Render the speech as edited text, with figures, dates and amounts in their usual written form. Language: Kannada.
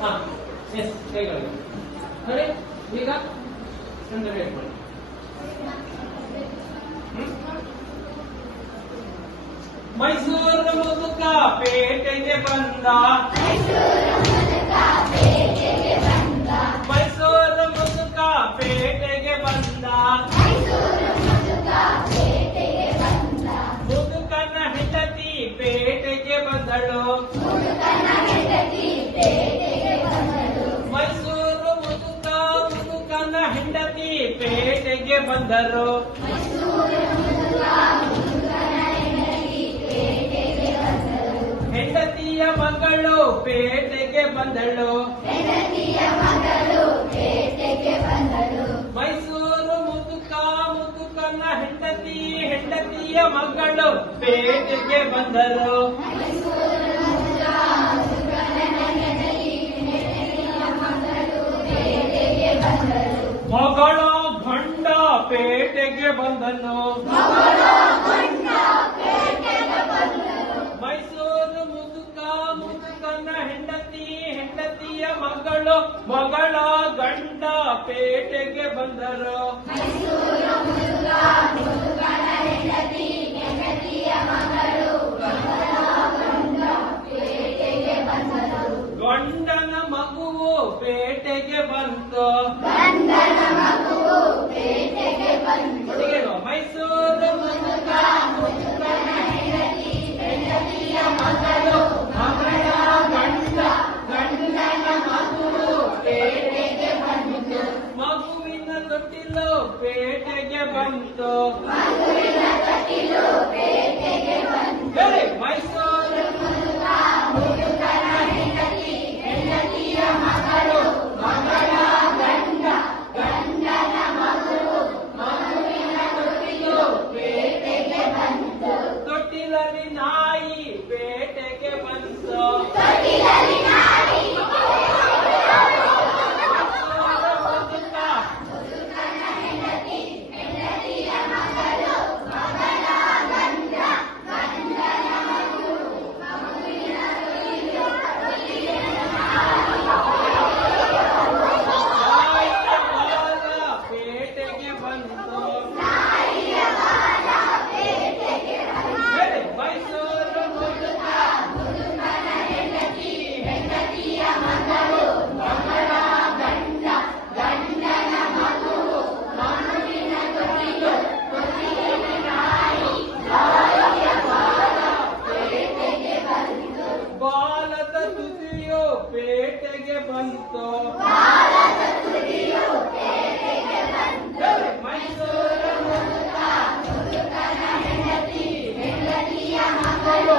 ಹಾ ಎಸ್ ಕೈಗಳು ನೋಡಿ ಈಗ ಸಂದರ್ಭ ಹೇಳ್ಕೊಳ್ಳಿ. ಮೈಸೂರು ಮುದುಕ ಪೇಟೆಗೆ ಬಂದ, ಮೈಸೂರು ಮುದುಕ ಪೇಟೆಗೆ ಬಂದ, ಮುದುಕನ ಹೆಂಡತಿ ಪೇಟೆಗೆ ಬಂದಳು, ಮೈಸೂರು ಮುದುಕ ಮುದುಕನ ಹೆಂಡತಿ ಪೇಟೆಗೆ ಬಂದರು, ಹೆಂಡತಿಯ ಮಗಳು ಪೇಟೆಗೆ ಬಂದಳು, ಮೈಸೂರು ಮುದುಕ ಮುದುಕನ ಹೆಂಡತಿ ಹೆಂಡತಿಯ ಮಗಳು ಪೇಟೆಗೆ ಬಂದರು, ಮಗಳ ಗಂಡ ಪೇಟೆಗೆ ಬಂದನು, ಮೈಸೂರು ಮುದುಕ ಮುದುಕನ ಹೆಂಡತಿ ಹೆಂಡತಿಯ ಮಗಳು ಮಗಳ ಗಂಡ ಪೇಟೆಗೆ ಬಂದರು, ಗಂಡನ ಮಗುವು ಪೇಟೆಗೆ ಬಂತು, ಮೈಸೂರು ಮುದುಕ ಮುದುಕನ ಹೆಂಡತಿ ಹೆಂಡತಿಯ ಮಗಳು ಮಗಳ ಗಂಡ ಗಂಡನ ಮಗುವು ಪೇಟೆಗೆ ಬಂತು, ಮಗುವಿನ ತೊಟ್ಟಿಲು ಪೇಟೆಗೆ ಬಂತು, ಹೇಳಿ ಮೈಸೂರು ಮುದುಕ ಮುದುಕನ ಹೆಂಡತಿ ಹೆಂಡತಿಯ ಮಗಳು ಮಗಳ ಗಂಡ ಗಂಡನ ಮಗುವು ಮಗುವಿನ ತೊಟ್ಟಿಲು ಪೇಟೆಗೆ ಬಂತು, ತೊಟ್ಟಿಲಲ್ಲಿ ನಾಯಿ ಪೇಟೆಗೆ ಬಂತು, ಬಾಲದ ತುದಿಯು ಪೇಟೆಗೆ ಬಂತು, ಮೈಸೂರು ಮುದುಕ ಮುದುಕನ ಹೆಂಡತಿ ಹೆಂಡತಿಯ ಮಗಳು